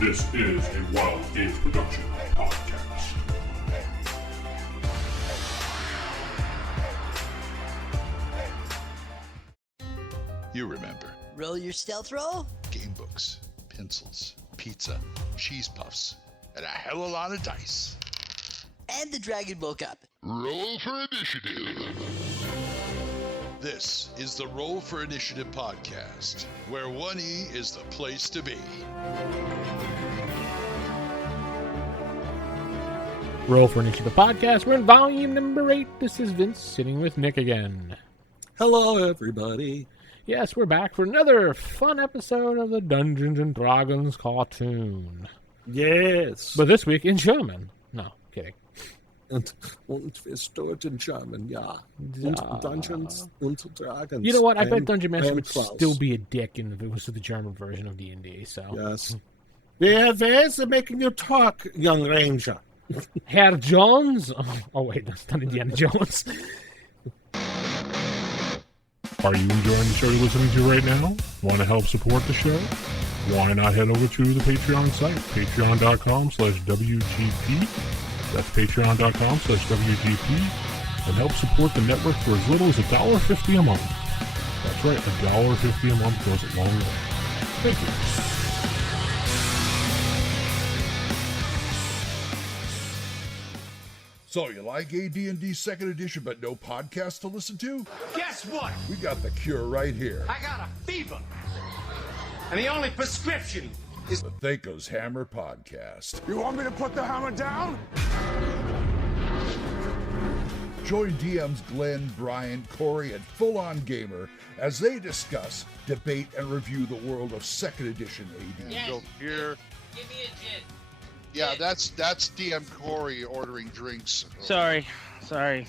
This is a Wild Games Production podcast. You remember. Roll your stealth roll? Game books, pencils, pizza, cheese puffs, and a hell of a lot of dice. And the dragon woke up. Roll for Initiative. This is the Roll for Initiative podcast, where 1E is the place to be. Roll for Initiative podcast. We're in volume number 8. This is Vince sitting with Nick again. Hello, everybody. Yes, we're back for another fun episode of the Dungeons and Dragons cartoon. Yes. But this week in German. No, kidding. Und wir start in German, ja. Und Dungeons und Dragons. You know what? I bet Dungeon Master would Klaus. still be a dick if it was the German version of D&D. So. Yes. Where's making you talk, young ranger? Herr Jones? Oh, wait, that's not Indiana Jones. Are you enjoying the show you're listening to right now? Want to help support the show? Why not head over to the Patreon site, patreon.com/WGP. That's patreon.com/WGP. And help support the network for as little as $1.50 a month. That's right, $1.50 a month goes a long way. Thank you. So, you like AD&D 2nd Edition but no podcast to listen to? Guess what? We got the cure right here. I got a fever. And the only prescription is The Thaco's Hammer Podcast. You want me to put the hammer down? Join DMs Glenn, Brian, Corey, and Full On Gamer as they discuss, debate, and review the world of 2nd Edition AD. Yes. Go here. Give me a gin. Yeah, that's DM Corey ordering drinks. Sorry,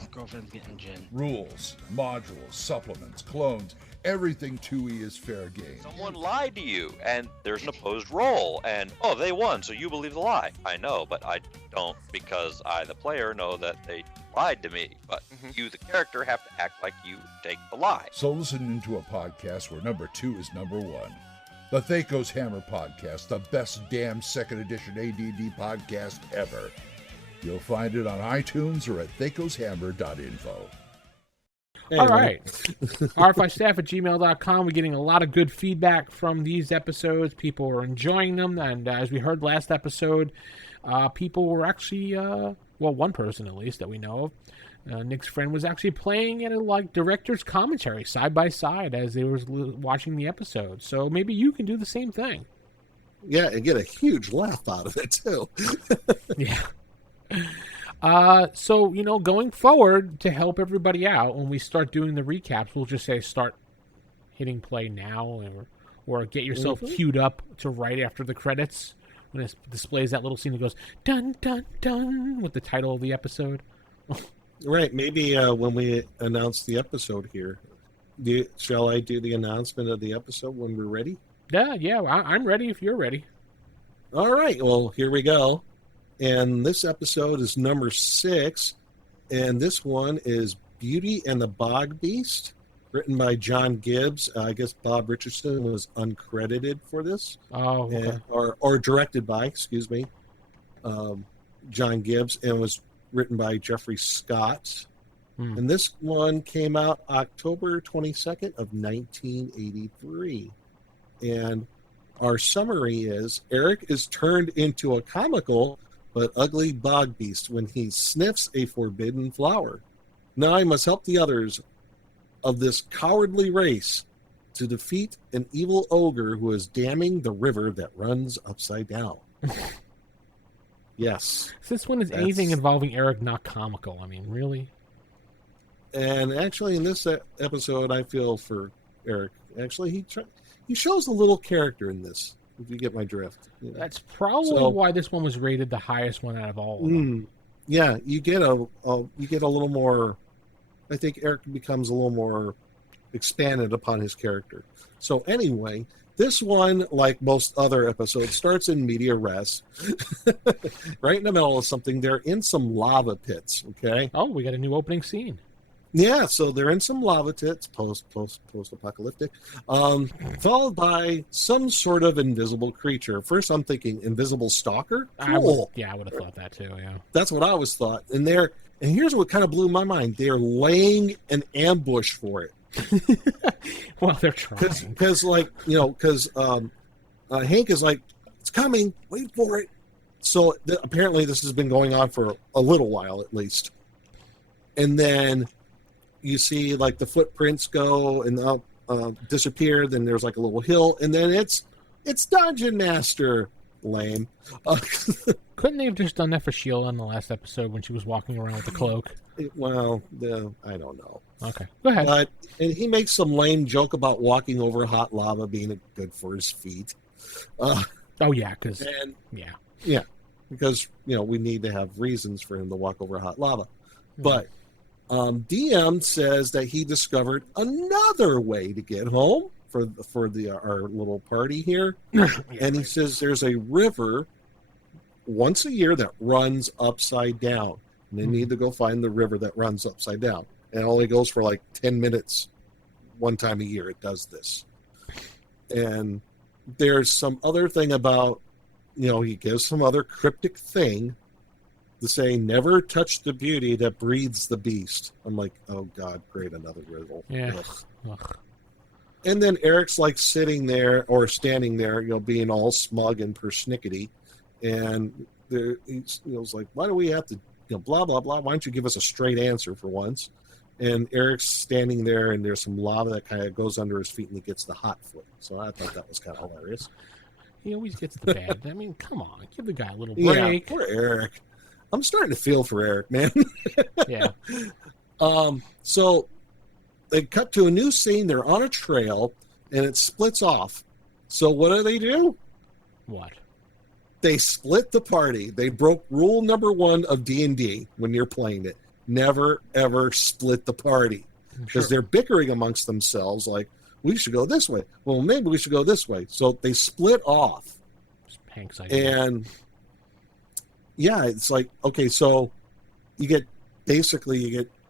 girlfriend's getting gin. Rules, modules, supplements, clones, everything 2E is fair game. Someone lied to you, and there's an opposed roll, and, oh, they won, so you believe the lie. I know, but I don't, because I, the player, know that they lied to me. But you, the character, have to act like you take the lie. So listen into a podcast where number 2 is number 1. The Thaco's Hammer Podcast, the best damn 2nd Edition AD&D podcast ever. You'll find it on iTunes or at thacoshammer.info. All right. RFIstaff@gmail.com. We're getting a lot of good feedback from these episodes. People are enjoying them. And as we heard last episode, people were actually, one person at least that we know of, Nick's friend, was actually playing at a director's commentary side by side as they were watching the episode. So maybe you can do the same thing. Yeah, and get a huge laugh out of it, too. Yeah. So, going forward, to help everybody out, when we start doing the recaps, we'll just say start hitting play now or get yourself queued up to right after the credits when it displays that little scene that goes dun, dun, dun with the title of the episode. Right, maybe when we announce the episode here, shall I do the announcement of the episode when we're ready? Yeah, I'm ready if you're ready. All right, well, here we go. And this episode is number 6, and this one is Beauty and the Bogbeast, written by John Gibbs. I guess Bob Richardson was uncredited for this. Oh, okay. Or directed by, John Gibbs, and was written by Jeffrey Scott. And this one came out October 22nd of 1983. And our summary is, Eric is turned into a comical but ugly bogbeast when he sniffs a forbidden flower. Now I must help the others of this cowardly race to defeat an evil ogre who is damming the river that runs upside down. Yes. This one is anything involving Eric not comical. I mean, really? And actually, in this episode, I feel for Eric. Actually, he shows a little character in this, if you get my drift. That's probably why this one was rated the highest one out of all of them. Yeah, you get a little more. I think Eric becomes a little more expanded upon his character. So anyway, this one, like most other episodes, starts in media res, right in the middle of something. They're in some lava pits. Okay. Oh, we got a new opening scene. Yeah, so they're in some lava tits, post-apocalyptic, followed by some sort of invisible creature. First, I'm thinking invisible stalker. Cool. I would have thought that too. Yeah, that's what I always thought. And here's what kind of blew my mind: they're laying an ambush for it. Well, they're trying because Hank is like, it's coming, wait for it. So apparently, this has been going on for a little while at least, and then you see like the footprints go and disappear. Then there's like a little hill, and then it's Dungeon Master. Lame. Couldn't they have just done that for Sheila in the last episode when she was walking around with the cloak? Well, I don't know. Okay, go ahead. And he makes some lame joke about walking over hot lava being good for his feet. Because we need to have reasons for him to walk over hot lava. But DM says that he discovered another way to get home for our little party here. And he says there's a river once a year that runs upside down. And they need to go find the river that runs upside down. And it only goes for like 10 minutes one time a year. It does this. And there's some other thing about, he gives some other cryptic thing to say, never touch the beauty that breeds the beast. I'm like, oh God, great, another riddle. Yeah. Ugh. And then Eric's like sitting there or standing there, being all smug and persnickety. And he's like, why do we have to, blah, blah, blah. Why don't you give us a straight answer for once? And Eric's standing there, and there's some lava that kind of goes under his feet, and he gets the hot foot. So I thought that was kind of hilarious. He always gets the bad. I mean, come on, give the guy a little break. Yeah, poor Eric. I'm starting to feel for Eric, man. Yeah. So they cut to a new scene. They're on a trail, and it splits off. So what do? What? They split the party. They broke rule number 1 of D&D when you're playing it. Never, ever split the party. Because they're bickering amongst themselves like, we should go this way. Well, maybe we should go this way. So they split off. Hank's idea. And, yeah, it's like, okay, so you get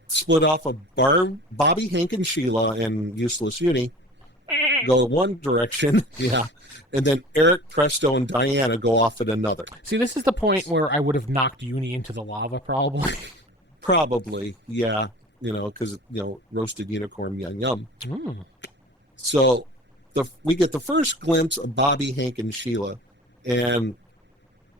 split off of Bobby, Hank, and Sheila and Useless Uni go one direction, yeah, and then Eric, Presto, and Diana go off in another. See, this is the point where I would have knocked Uni into the lava, probably. Probably, yeah, because roasted unicorn, yum. Mm. So we get the first glimpse of Bobby, Hank, and Sheila, and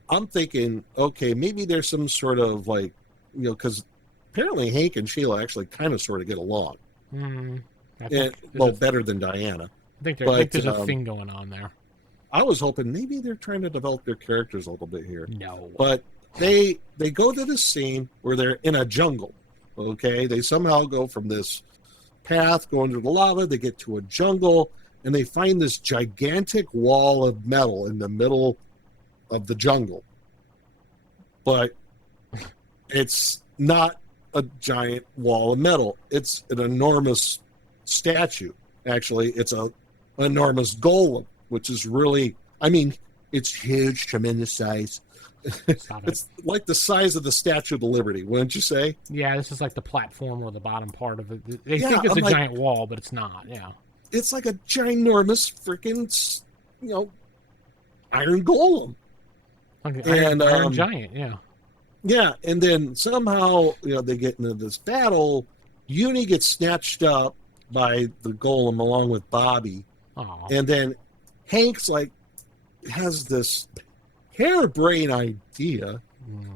I'm thinking, okay, maybe there's some sort of like, because apparently Hank and Sheila actually kind of sort of get along. Better than Diana. I think there's a thing going on there. I was hoping maybe they're trying to develop their characters a little bit here. No. But they go to this scene where they're in a jungle. Okay? They somehow go from this path going to the lava, they get to a jungle, and they find this gigantic wall of metal in the middle of the jungle. But it's not a giant wall of metal. It's an enormous statue. Actually, it's an enormous golem, which is really, it's huge, tremendous size. It's like the size of the Statue of the Liberty, wouldn't you say? Yeah, this is like the platform or the bottom part of it. They think it's a giant wall, but it's not. Yeah, it's like a ginormous freaking, iron golem. Like an iron giant, yeah. Yeah, and then somehow, they get into this battle. Uni gets snatched up by the golem along with Bobby. Aww. And then Hank's has this harebrained idea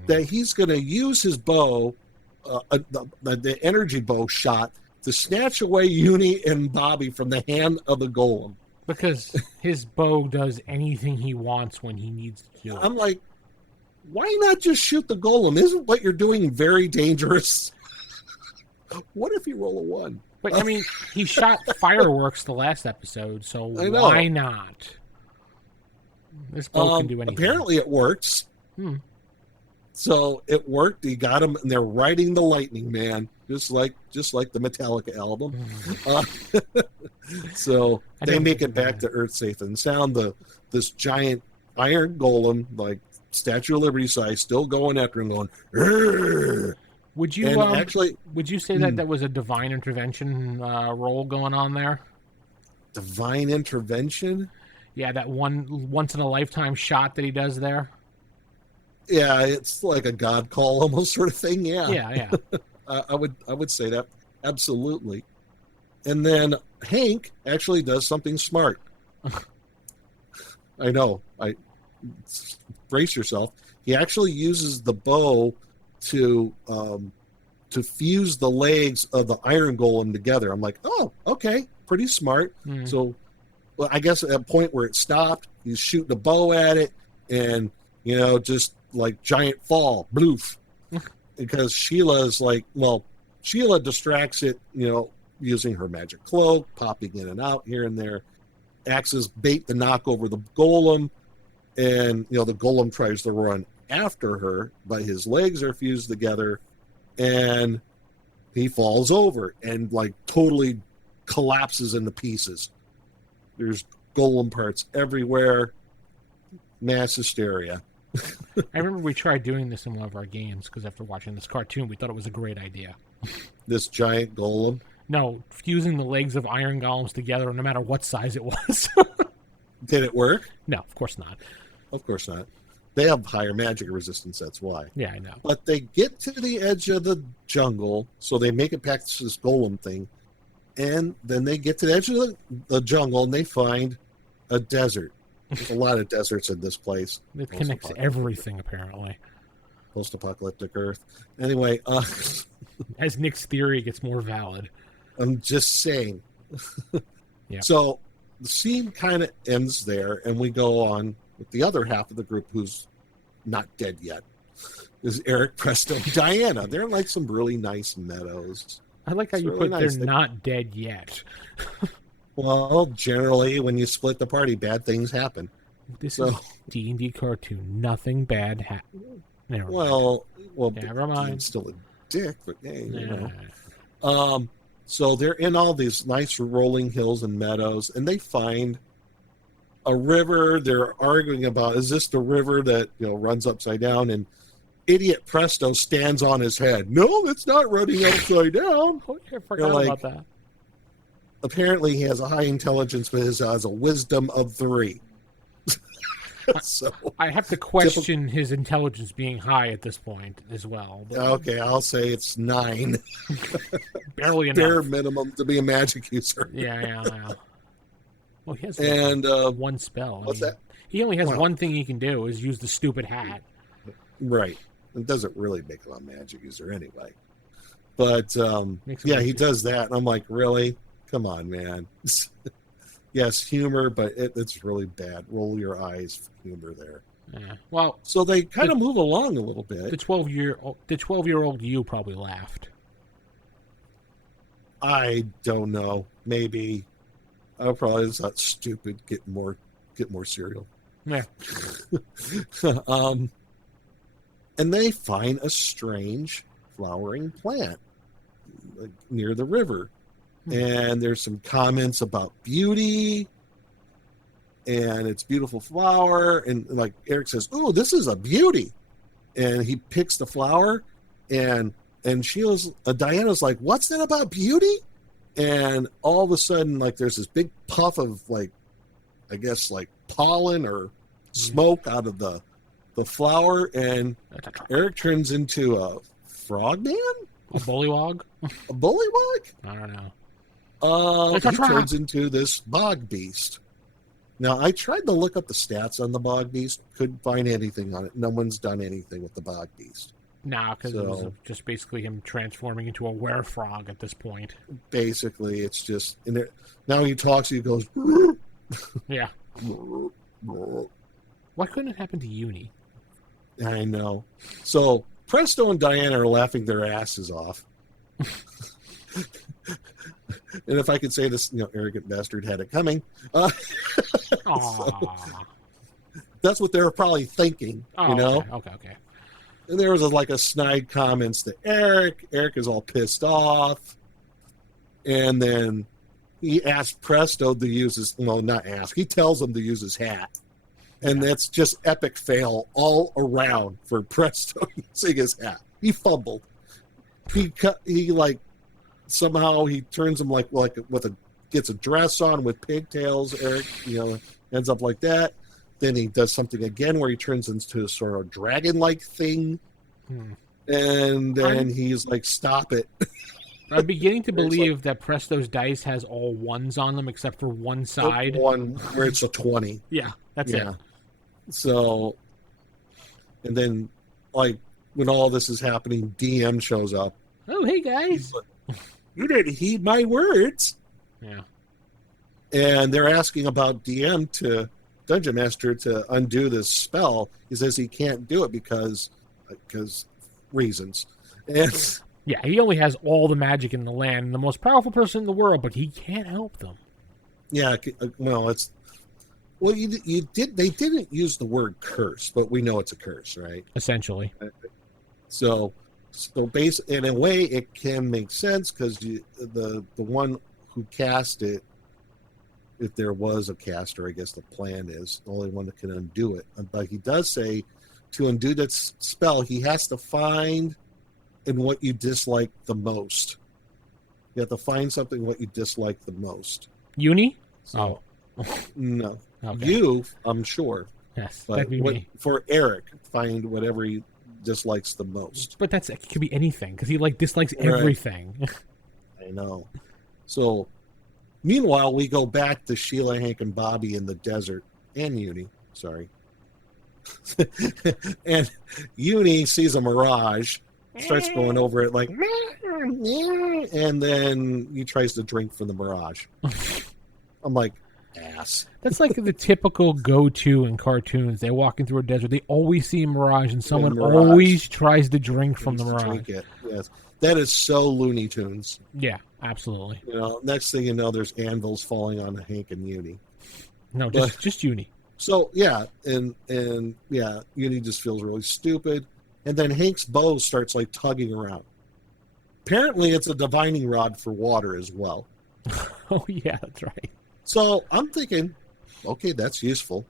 that he's going to use his bow, the energy bow shot, to snatch away Uni and Bobby from the hand of the golem. Because his bow does anything he wants when he needs to do it. I'm like, why not just shoot the golem? Isn't what you're doing very dangerous? What if you roll a 1? But, he shot fireworks the last episode, so why not? This bow can do anything. Apparently it works. So it worked. He got him, and they're riding the lightning, man, just like the Metallica album. So they make it back to Earth safe and sound. This giant iron golem, like Statue of Liberty size, still going after him, going, "Rrr!" Would you would you say that was a divine intervention role going on there? Divine intervention? Yeah, that once in a lifetime shot that he does there. Yeah, it's like a God call almost sort of thing. Yeah. Yeah. I would say that absolutely. And then Hank actually does something smart. I know. Brace yourself. He actually uses the bow to fuse the legs of the Iron Golem together. I'm like, oh, okay, pretty smart. So, well, I guess at a point where it stopped, he's shooting a bow at it, and just like giant fall, bloof. Because Sheila's like, well, Sheila distracts it, using her magic cloak, popping in and out here and there, acts as bait to knock over the golem, and the golem tries to run after her, but his legs are fused together, and he falls over and like totally collapses into pieces. There's golem parts everywhere, mass hysteria. I remember we tried doing this in one of our games because after watching this cartoon, we thought it was a great idea. This giant golem? No, fusing the legs of iron golems together, no matter what size it was. Did it work? No, of course not. Of course not. They have higher magic resistance, that's why. Yeah, I know. But they get to the edge of the jungle, so they make it past this golem thing, and then they get to the edge of the jungle, and they find a desert. There's a lot of deserts in this place. It connects everything, apparently. Post-apocalyptic Earth. Anyway, as Nick's theory gets more valid. I'm just saying. Yeah. So the scene kind of ends there, and we go on with the other half of the group who's not dead yet. Is Eric, Presto, and Diana. They're in like some really nice meadows. I like how you really put nice. They're not dead yet. Well, generally, when you split the party, bad things happen. This is D&D cartoon. Nothing bad happened. Well, never mind. Dean's still a dick, but hey, So they're in all these nice rolling hills and meadows, and they find a river. They're arguing about, is this the river that runs upside down? And idiot Presto stands on his head. No, it's not running upside down. I forgot about that. Apparently, he has a high intelligence, but he has a wisdom of 3. So I have to question his intelligence being high at this point as well. But... Okay, I'll say it's 9. Barely enough. Bare minimum to be a magic user. Yeah. Well, he has one spell. What's that? He only has one thing he can do, is use the stupid hat. Right. It doesn't really make him a magic user anyway. But, he does that. And I'm like, really? Come on, man. Yes, humor, but it's really bad. Roll your eyes for humor there. Yeah. Well, so they kind of move along a little bit. The 12-year-old you probably laughed. I don't know. Maybe I probably thought stupid. Get more cereal. Yeah. And they find a strange flowering plant near the river. And there's some comments about beauty and its beautiful flower. And like Eric says, "Oh, this is a beauty." And he picks the flower, and Diana's like, "What's that about beauty?" And all of a sudden, like, there's this big puff of pollen or smoke out of the flower, and Eric turns into a frogman? A bullywog? A bullywog? I don't know. He turns into this Bogbeast. Now, I tried to look up the stats on the Bogbeast. Couldn't find anything on it. No one's done anything with the Bogbeast. Nah, because it was just basically him transforming into a werefrog at this point. Basically, it's just... now he talks, he goes... Yeah. Why couldn't it happen to Uni? I know. So, Presto and Diana are laughing their asses off. And if I could say this, arrogant bastard had it coming. So, that's what they were probably thinking, Okay. And there was a snide comments to Eric. Eric is all pissed off. And then he asked Presto to use his, he tells him to use his hat. And that's just epic fail all around for Presto using his hat. He fumbled. he like somehow he turns him like with gets a dress on with pigtails. Eric, ends up like that. Then he does something again where he turns into a sort of dragon-like thing, and then he's like, "Stop it." I'm beginning to believe that Presto's dice has all ones on them except for one side. One where it's a 20. Yeah, that's it. So, and then, like, when all this is happening, DM shows up. Oh, hey, guys. Like, you didn't heed my words. Yeah. And they're asking about DM to Dungeon Master to undo this spell. He says he can't do it because reasons. And yeah, he only has all the magic in the land, the most powerful person in the world, but he can't help them. Yeah, well, they didn't use the word curse, but we know it's a curse, right? Essentially. So in a way, it can make sense because the one who cast it, if there was a caster, I guess the plan is the only one that can undo it. But he does say to undo that spell, he has to find in what you dislike the most. You have to find something what you dislike the most. Uni? So, no. Okay. You, I'm sure. Yes, but that'd be me. For Eric, find whatever he dislikes the most. But it could be anything because he dislikes everything. I know. So, meanwhile, we go back to Sheila, Hank, and Bobby in the desert, and Uni. Sorry. And Uni sees a mirage, starts going over it like, and then he tries to drink from the mirage. I'm like, ass. That's like the typical go-to in cartoons. They're walking through a desert. They always see a mirage, and someone always tries to drink from the mirage. Drink it. Yes, that is so Looney Tunes. Yeah, absolutely. Next thing you know, there's anvils falling on Hank and Uni. No, just Uni. So yeah, and yeah, Uni just feels really stupid, and then Hank's bow starts like tugging around. Apparently, it's a divining rod for water as well. Oh yeah, that's right. So I'm thinking, okay, that's useful.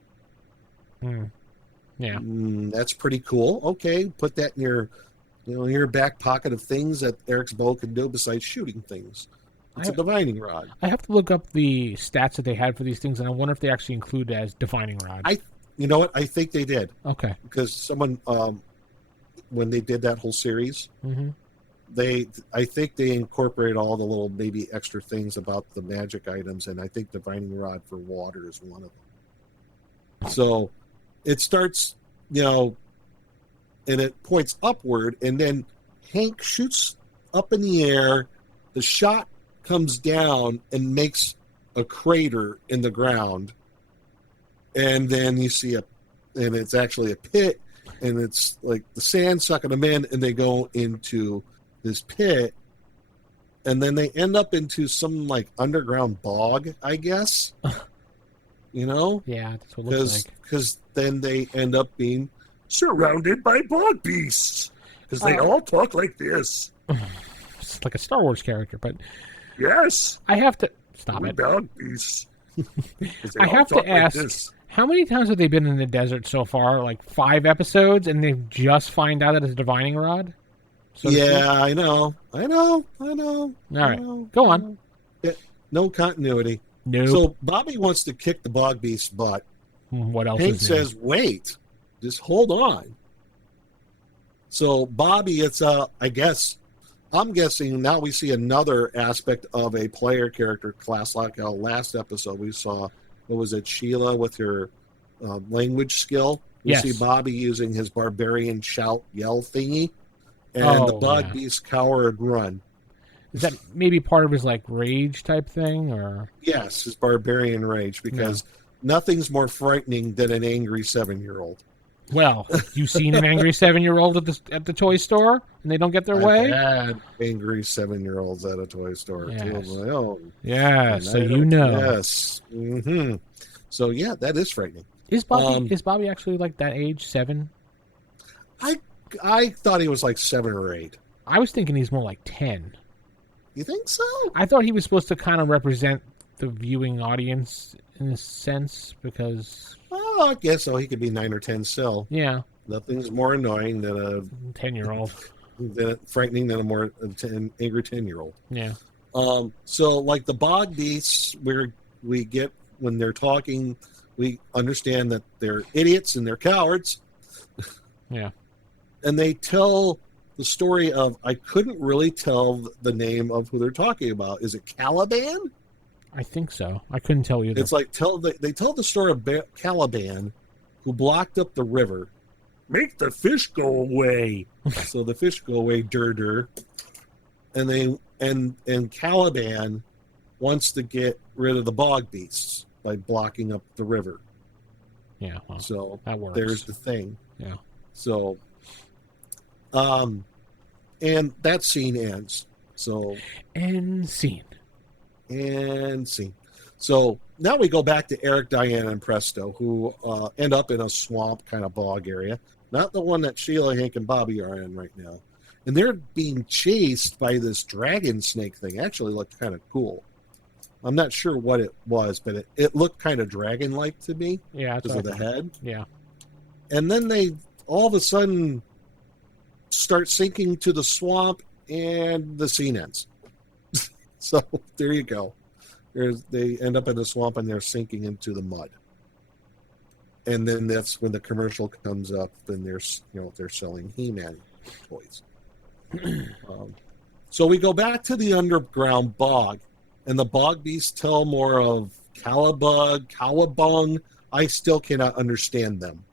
Yeah, that's pretty cool. Okay, put that in your back pocket of things that Eric's bow can do besides shooting things. It's a divining rod. I have to look up the stats that they had for these things, and I wonder if they actually include it as divining rod. You know what? I think they did. Okay. Because someone, when they did that whole series, I think they incorporated all the little maybe extra things about the magic items, and I think divining rod for water is one of them. So it starts, and it points upward, and then Hank shoots up in the air. The shot comes down and makes a crater in the ground, and then you see and it's actually a pit, and it's like the sand sucking them in, and they go into this pit, and then they end up into some like underground bog, I guess. Yeah, that's what it looks like. Because then they end up being surrounded by Bogbeasts, because they all talk like this. It's like a Star Wars character, but yes, I have to stop it. Bogbeasts. I have to ask, how many times have they been in the desert so far? Like 5 episodes, and they just find out that it's a divining rod? I know. All right, go on. No continuity. No. So Bobby wants to kick the Bogbeast's butt. What else? Hank says, "Wait, just hold on." So Bobby, I'm guessing now we see another aspect of a player character class, like our last episode we saw. What was it, Sheila with her language skill? We see Bobby using his barbarian shout yell thingy. And the Bogbeast cower and run. Is that maybe part of his rage type thing, or? Yes, his barbarian rage, because nothing's more frightening than an angry 7-year-old. Well, you seen an angry 7-year-old at the toy store, and they don't get their way? I've had angry 7-year-olds at a toy store too of my own. Yeah, so you know. Yes. Mm-hmm. So yeah, that is frightening. Is Bobby actually like that age, 7? I thought he was like 7 or 8. I was thinking he's more like 10. You think so? I thought he was supposed to kind of represent the viewing audience in a sense, because... Oh, I guess so. He could be 9 or 10 still. Yeah. Nothing's more annoying than a 10-year-old. frightening than a more angry 10-year-old. Yeah. So like the bog beasts, where we get when they're talking, we understand that they're idiots and they're cowards. Yeah. And they tell the story of, I couldn't really tell the name of who they're talking about. Is it Caliban? I think so. I couldn't tell you. It's like they tell the story of Caliban, who blocked up the river. Make the fish go away. So the fish go away, dur. And Caliban wants to get rid of the bog beasts by blocking up the river. Yeah. Well, so that works. There's the thing. Yeah. So, and that scene ends. So end scene. So now we go back to Eric, Diana, and Presto, who end up in a swamp kind of bog area. Not the one that Sheila, Hank, and Bobby are in right now. And they're being chased by this dragon snake thing. Actually looked kind of cool. I'm not sure what it was, but it looked kind of dragon-like to me. Yeah. Because of the head. Yeah. And then they all of a sudden start sinking to the swamp, and the scene ends. So there you go. They end up in the swamp, and they're sinking into the mud. And then that's when the commercial comes up, and they're selling He-Man toys. So we go back to the underground bog, and the bog beasts tell more of Cowabung. I still cannot understand them.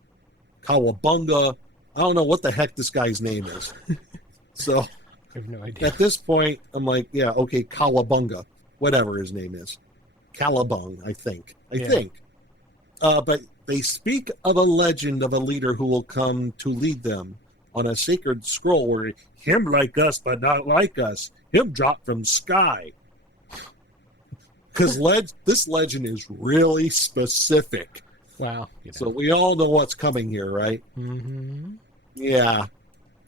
Cowabunga. I don't know what the heck this guy's name is. So I have no idea. At this point, I'm like, yeah, okay, Cowabunga, whatever his name is. Calabung, I think. But they speak of a legend of a leader who will come to lead them on a sacred scroll where him like us, but not like us. Him dropped from sky. Because this legend is really specific. Wow. So we all know what's coming here, right? Mm-hmm. Yeah.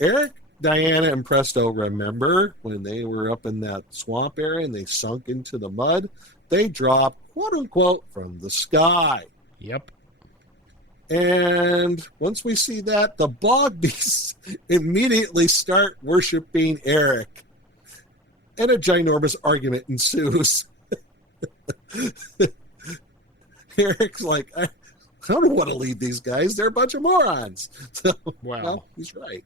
Eric, Diana, and Presto remember when they were up in that swamp area and they sunk into the mud? They dropped, quote-unquote, from the sky. Yep. And once we see that, the bog beasts immediately start worshiping Eric. And a ginormous argument ensues. Eric's like, I don't want to lead these guys. They're a bunch of morons. So, wow. Well, he's right.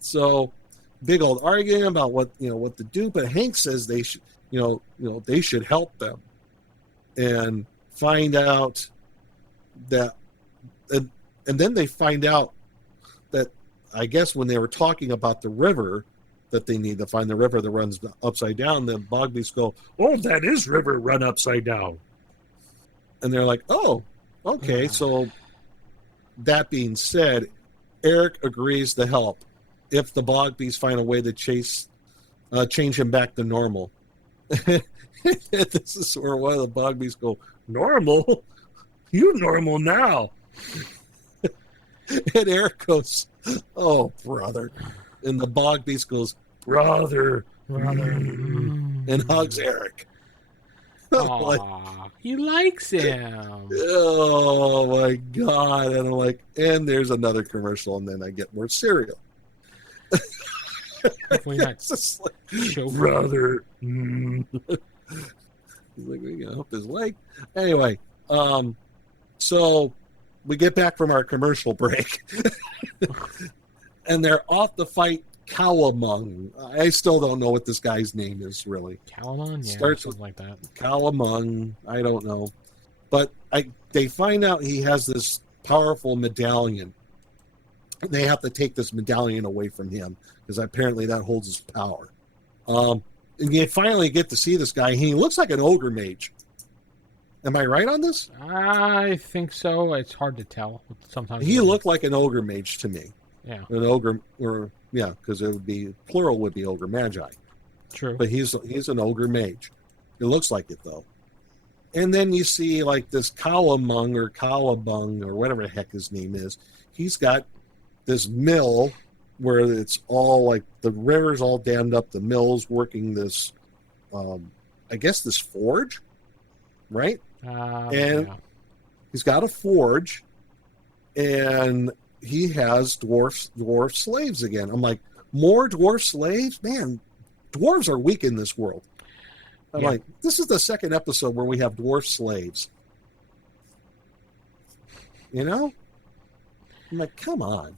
So big old argument about what to do. But Hank says they should, they should help them and find out that, and then they find out that, I guess when they were talking about the river, that they need to find the river that runs upside down, the bog beasts go, oh, that is river run upside down. And they're like, oh, okay. So that being said, Eric agrees to help if the bog beasts find a way to change him back to normal. This is where one of the bog beasts go, normal? You normal now. And Eric goes, oh, brother. And the bog beast goes, brother. And hugs Eric. Aww, he likes him. Oh my God. And I'm like, and there's another commercial, and then I get more cereal. Hopefully not like, brother. He's like, we gotta help his leg. Anyway, so we get back from our commercial break. And they're off to fight Cowamung. I still don't know what this guy's name is, really. Calamon? Yeah, Starts something like that. Cowamung. I don't know. But they find out he has this powerful medallion. They have to take this medallion away from him because apparently that holds his power. And you finally get to see this guy. He looks like an ogre mage. Am I right on this? I think so. It's hard to tell. Sometimes he looked like an ogre mage to me. Yeah. An ogre, or yeah, because it would be plural would be ogre magi. True. But he's an ogre mage. It looks like it though. And then you see like this Cowamung or Cowabung or whatever the heck his name is. He's got this mill where it's all like the river's all dammed up. The mill's working this, I guess this forge, right? And yeah. He's got a forge, and he has dwarf slaves again. I'm like, More dwarf slaves? Man, dwarves are weak in this world. I'm like, this is the second episode where we have dwarf slaves. You know? I'm like, come on.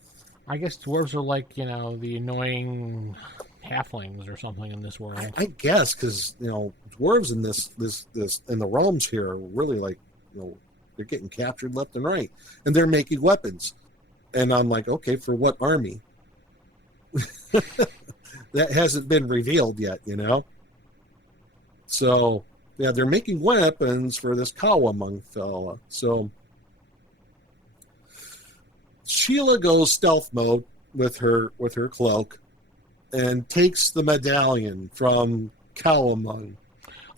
I guess dwarves are like, the annoying halflings or something in this world. I guess, because, dwarves in this in the realms here are really like, they're getting captured left and right. And they're making weapons. And I'm like, okay, for what army? That hasn't been revealed yet, So, yeah, they're making weapons for this Kawamung fella. So, Sheila goes stealth mode with her cloak and takes the medallion from Kawamung.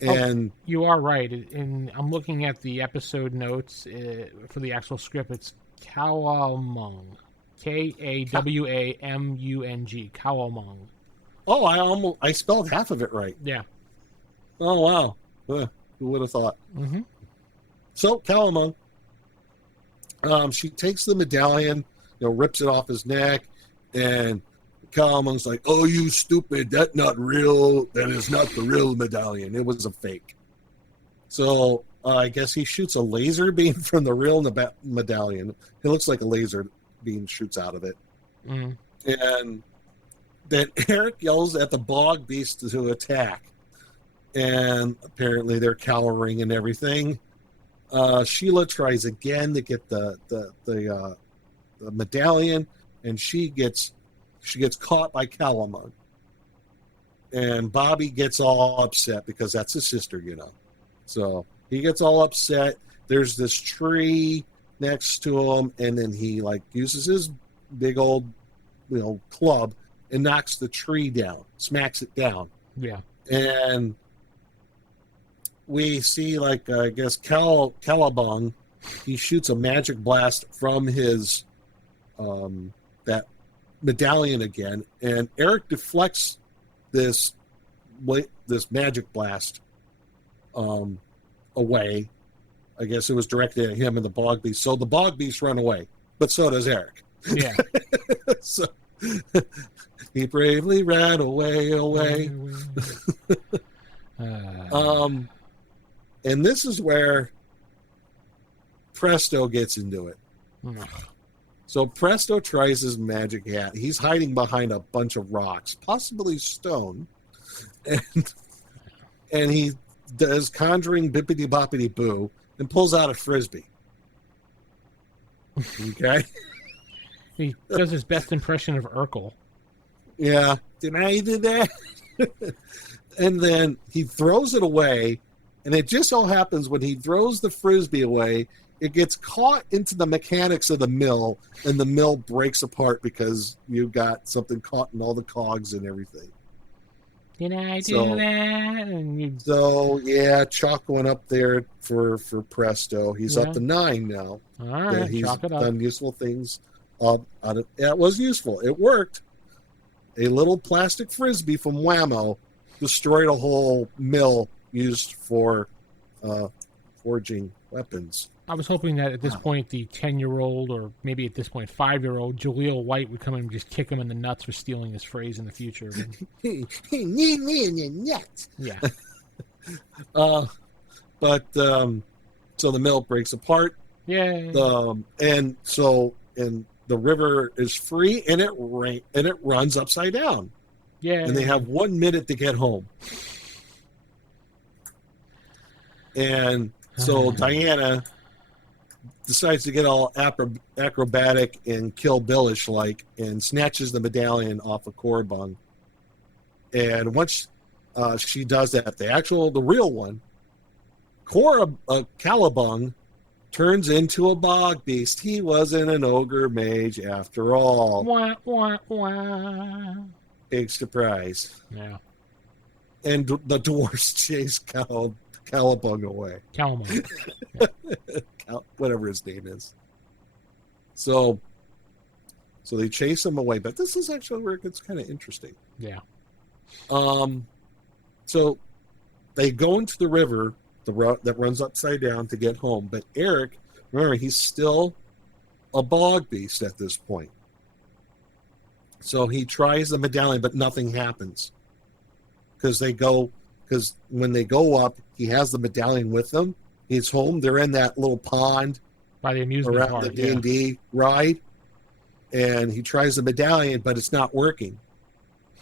And you are right. And I'm looking at the episode notes for the actual script. It's Kawamung. Kawamung. Kawamung. Oh, I spelled half of it right. Yeah. Oh, wow. Who would have thought? Mm-hmm. So, Kawamung, she takes the medallion, rips it off his neck, and Kawamung's like, oh, you stupid, that's not real. That is not the real medallion. It was a fake. So, I guess he shoots a laser beam from the real medallion. It looks like a laser beam shoots out of it. Mm-hmm. And then Eric yells at the Bogbeast to attack. And apparently they're cowering and everything. Sheila tries again to get the medallion, and she gets caught by Kawamung. And Bobby gets all upset because that's his sister, So he gets all upset. There's this tree next to him, and then he uses his big old club and knocks the tree down, smacks it down. Yeah. And we see, I guess, Calabung, he shoots a magic blast from his, that medallion again, and Eric deflects this magic blast away. I guess it was directed at him and the Bogbeast. So the Bogbeast run away, but so does Eric. Yeah. So he bravely ran away. And this is where Presto gets into it. So Presto tries his magic hat. He's hiding behind a bunch of rocks, possibly stone. And he does conjuring bippity boppity boo and pulls out a frisbee. Okay? He does his best impression of Urkel. Yeah. Did I do that? And then he throws it away. And it just so happens when he throws the frisbee away, it gets caught into the mechanics of the mill, and the mill breaks apart because you got something caught in all the cogs and everything. Did I do that? So, yeah, Chalk went up there for Presto. He's up to 9 now. All right, he's chalk it up. done useful things. It was useful. It worked. A little plastic frisbee from Whammo destroyed a whole mill used for forging weapons. I was hoping that at this point, the 10-year-old, or maybe at this point, 5-year-old Jaleel White would come in and just kick him in the nuts for stealing his phrase in the future. He need me in your nuts. Yeah. But so the mill breaks apart. Yay. And the river is free, and it runs upside down. Yeah. And they have 1 minute to get home. And so Diana decides to get all acrobatic and Kill Billish and snatches the medallion off of Korabung. And once she does that, the real one, Calabung turns into a Bogbeast. He wasn't an ogre mage after all. Wah, wah, wah. Big surprise. Yeah. And the dwarves chase Calabung away. Calabung. Whatever his name is. So they chase him away, but this is actually where it gets kind of interesting. Yeah. So they go into the river that runs upside down to get home, but Eric, remember, he's still a Bogbeast at this point. So he tries the medallion, but nothing happens. Because when they go up, he has the medallion with them. He's home. They're in that little pond by the amusement around park, the D&D ride. And he tries the medallion, but it's not working.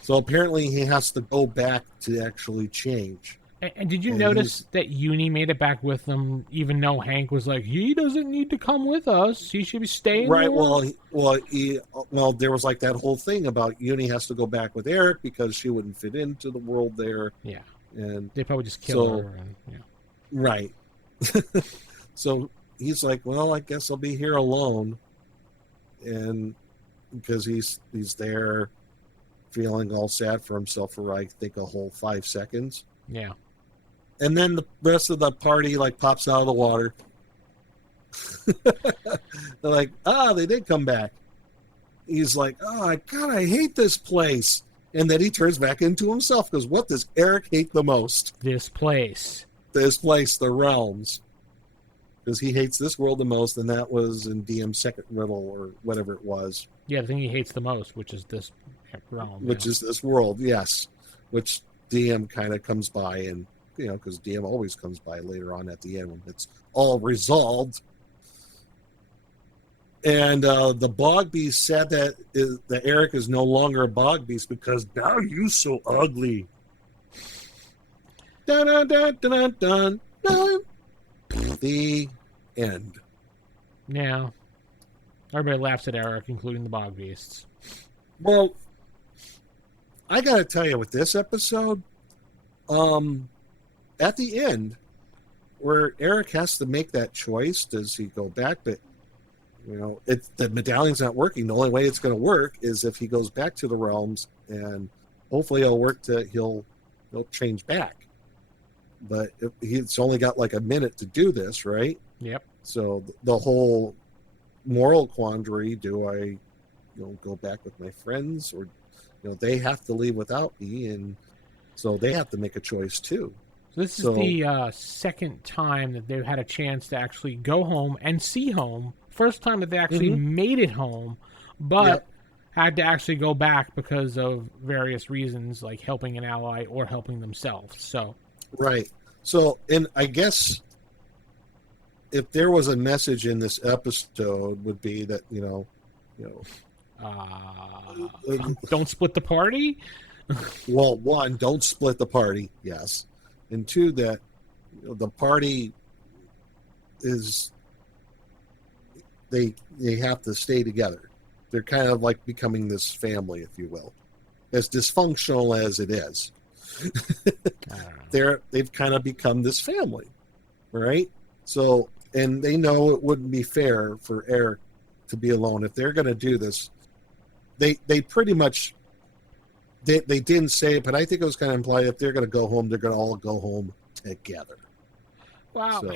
So apparently he has to go back to actually change. And did you notice that Uni made it back with them, even though Hank was like, he doesn't need to come with us. He should be staying right. there. Well, there was like that whole thing about Uni has to go back with Eric because she wouldn't fit into the world there. Yeah. And they probably just killed her. And, yeah. Right. So he's like, well, I guess I'll be here alone. And because he's there feeling all sad for himself for, I think, a whole 5 seconds. Yeah. And then the rest of the party like pops out of the water. They're like, they did come back. He's like, God, I hate this place. And then he turns back into himself because what does Eric hate the most? This place, the realms. Because he hates this world the most, and that was in DM's second riddle or whatever it was. Yeah, the thing he hates the most, which is this realm. Which is this world, yes. Which DM kind of comes by, and because DM always comes by later on at the end when it's all resolved. And the Bogbeast said that Eric is no longer a Bogbeast because now you so ugly. Dun, dun, dun, dun, dun, dun. The end. Yeah. Everybody laughs at Eric, including the Bogbeasts. Well, I got to tell you, with this episode, at the end, where Eric has to make that choice, does he go back? But the medallion's not working. The only way it's going to work is if he goes back to the realms, and hopefully he'll change back. But he's only got like a minute to do this, right? Yep. So the whole moral quandary: do I, go back with my friends, or they have to leave without me, and so they have to make a choice too. So this is the second time that they've had a chance to actually go home and see home. First time that they actually made it home, but had to actually go back because of various reasons, like helping an ally or helping themselves. So. Right. So, and I guess if there was a message in this episode, would be that don't split the party. Well, one, don't split the party. Yes, and two, that the party is they have to stay together. They're kind of like becoming this family, if you will, as dysfunctional as it is. They've kind of become this family, right? So, and they know it wouldn't be fair for Eric to be alone. If they're going to do this, they pretty much they didn't say it, but I think it was kind of implied if they're going to go home, they're going to all go home together. Wow. So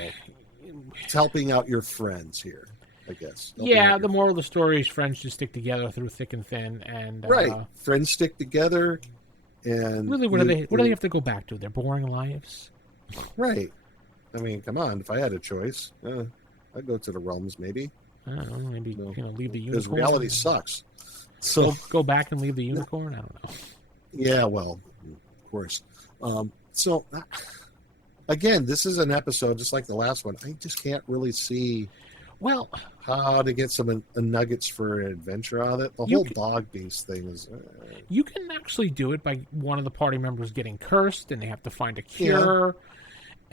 it's helping out your friends here, I guess. The moral of the story is friends should stick together through thick and thin, and right, friends stick together. And really, what do they have to go back to? Their boring lives? Right. I mean, come on. If I had a choice, I'd go to the realms, maybe. I don't know. Maybe, leave the unicorn. Because reality sucks. So go back and leave the unicorn? I don't know. Yeah, well, of course. So, again, this is an episode just like the last one. I just can't really see how to get some nuggets for an adventure out of it. The whole Bogbeast thing is... You can actually do it by one of the party members getting cursed, and they have to find a cure.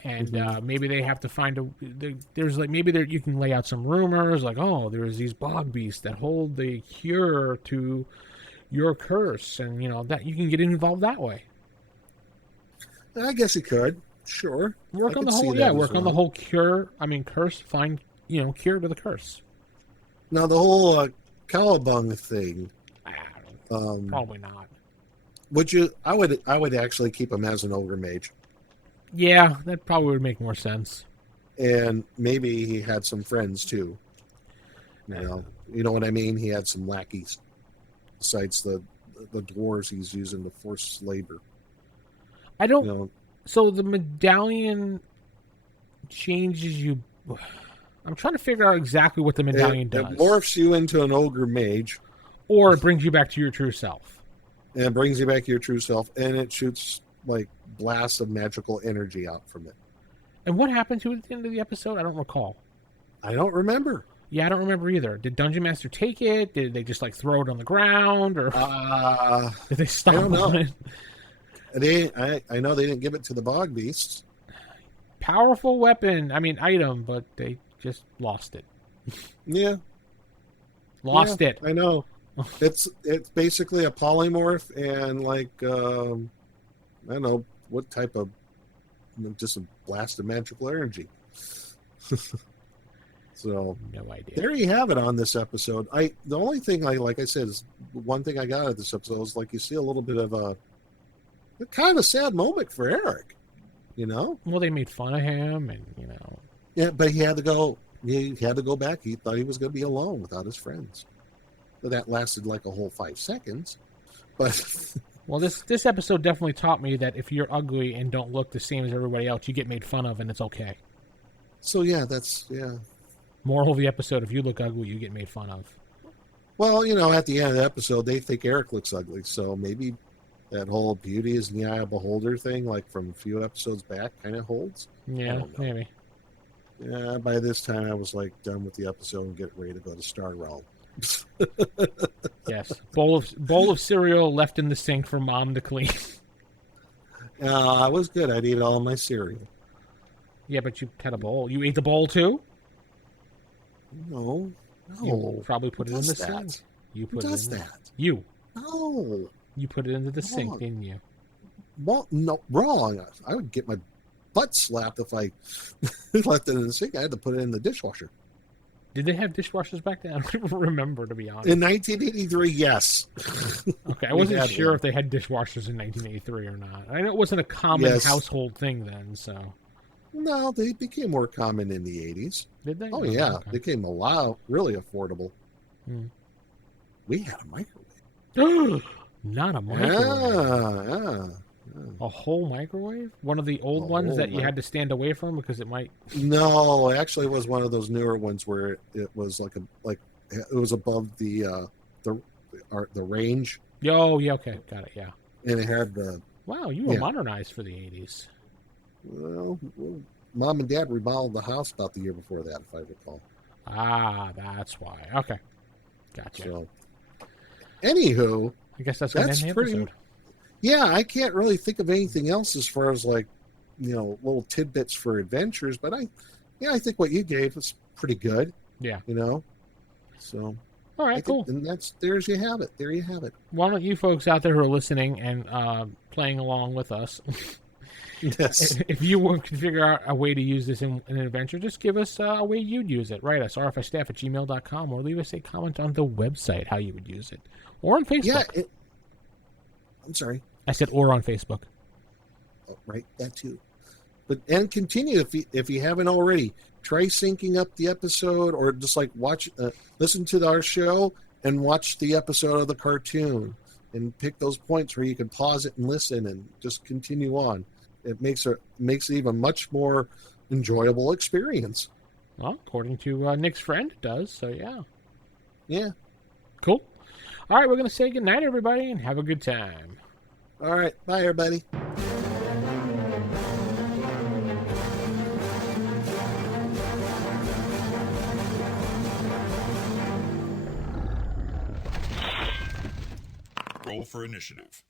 Yeah. And maybe they have to find you can lay out some rumors, like, there's these Bogbeasts that hold the cure to your curse, and, that you can get involved that way. I guess you could. Sure. Work on the whole cure. I mean, curse, find... cure to the curse. Now the whole Cowabung thing. Probably not. Would you? I would actually keep him as an ogre mage. Yeah, that probably would make more sense. And maybe he had some friends too. You know what I mean? He had some lackeys besides the dwarves he's using to force labor. I don't. So the medallion changes you. I'm trying to figure out exactly what the medallion does. It morphs you into an ogre mage. Or it brings you back to your true self. And it brings you back to your true self, and it shoots like blasts of magical energy out from it. And what happened to it at the end of the episode? I don't recall. I don't remember. Yeah, I don't remember either. Did Dungeon Master take it? Did they just like throw it on the ground, or did they stomp on it? I know they didn't give it to the Bogbeast. Powerful weapon. I mean, item, but they just lost it. Yeah. Lost it. I know. It's basically a polymorph and like I don't know what type of, just a blast of magical energy. So no idea. There you have it on this episode. The only thing like I said, is one thing I got out of this episode is like you see a little bit of a kind of a sad moment for Eric. You know? Well, they made fun of him, and you know. Yeah, but he had to go. He had to go back. He thought he was going to be alone without his friends. But that lasted like a whole 5 seconds. But well, this episode definitely taught me that if you're ugly and don't look the same as everybody else, you get made fun of, and it's okay. So yeah. Moral of the episode: if you look ugly, you get made fun of. Well, you know, at the end of the episode, they think Eric looks ugly, so maybe that whole beauty is in the eye of the beholder thing, like from a few episodes back, kind of holds. Yeah, maybe. Yeah, by this time I was like done with the episode and getting ready to go to Star Realm. Yes, bowl of cereal left in the sink for Mom to clean. I was good. I'd eat all my cereal. Yeah, but you had a bowl. You ate the bowl too? No. You probably put it in the sink. You put Who it does in that? You. No. You put it into the sink, didn't you? Well, no, wrong. I would get my butt slapped if I left it in the sink. I had to put it in the dishwasher. Did they have dishwashers back then? I don't even remember, to be honest. In 1983, yes. Okay, I wasn't sure if they had dishwashers in 1983 or not. I know it wasn't a common household thing then, so. No, they became more common in the 80s. Did they? Oh, yeah. Okay. They became really affordable. Hmm. We had a microwave. Not a microwave. Yeah. A whole microwave? One of the old ones that you had to stand away from because it might. No, actually, it was one of those newer ones where it was like it was above the range. Oh, yeah, okay, got it, yeah. And it had the. Wow, you were modernized for the 80s. Well, Mom and Dad remodeled the house about the year before that, if I recall. Ah, that's why. Okay, gotcha. So, anywho, I guess that's going to end the episode. Yeah, I can't really think of anything else as far as like, you know, little tidbits for adventures, but I think what you gave was pretty good. Yeah. You know? So. All right, cool. And there you have it. There you have it. Why don't you folks out there who are listening and playing along with us, yes. If you can figure out a way to use this in an adventure, just give us a way you'd use it. Write us, rfistaff@gmail.com, or leave us a comment on the website how you would use it. Or on Facebook. Yeah, I'm sorry. I said or on Facebook. Oh, right, that too. And continue if you haven't already. Try syncing up the episode, or just like listen to our show and watch the episode of the cartoon, and pick those points where you can pause it and listen, and just continue on. It makes it even much more enjoyable experience. Well, according to Nick's friend, it does. So yeah. Yeah. Cool. All right, we're going to say goodnight, everybody, and have a good time. All right. Bye, everybody. Roll for initiative.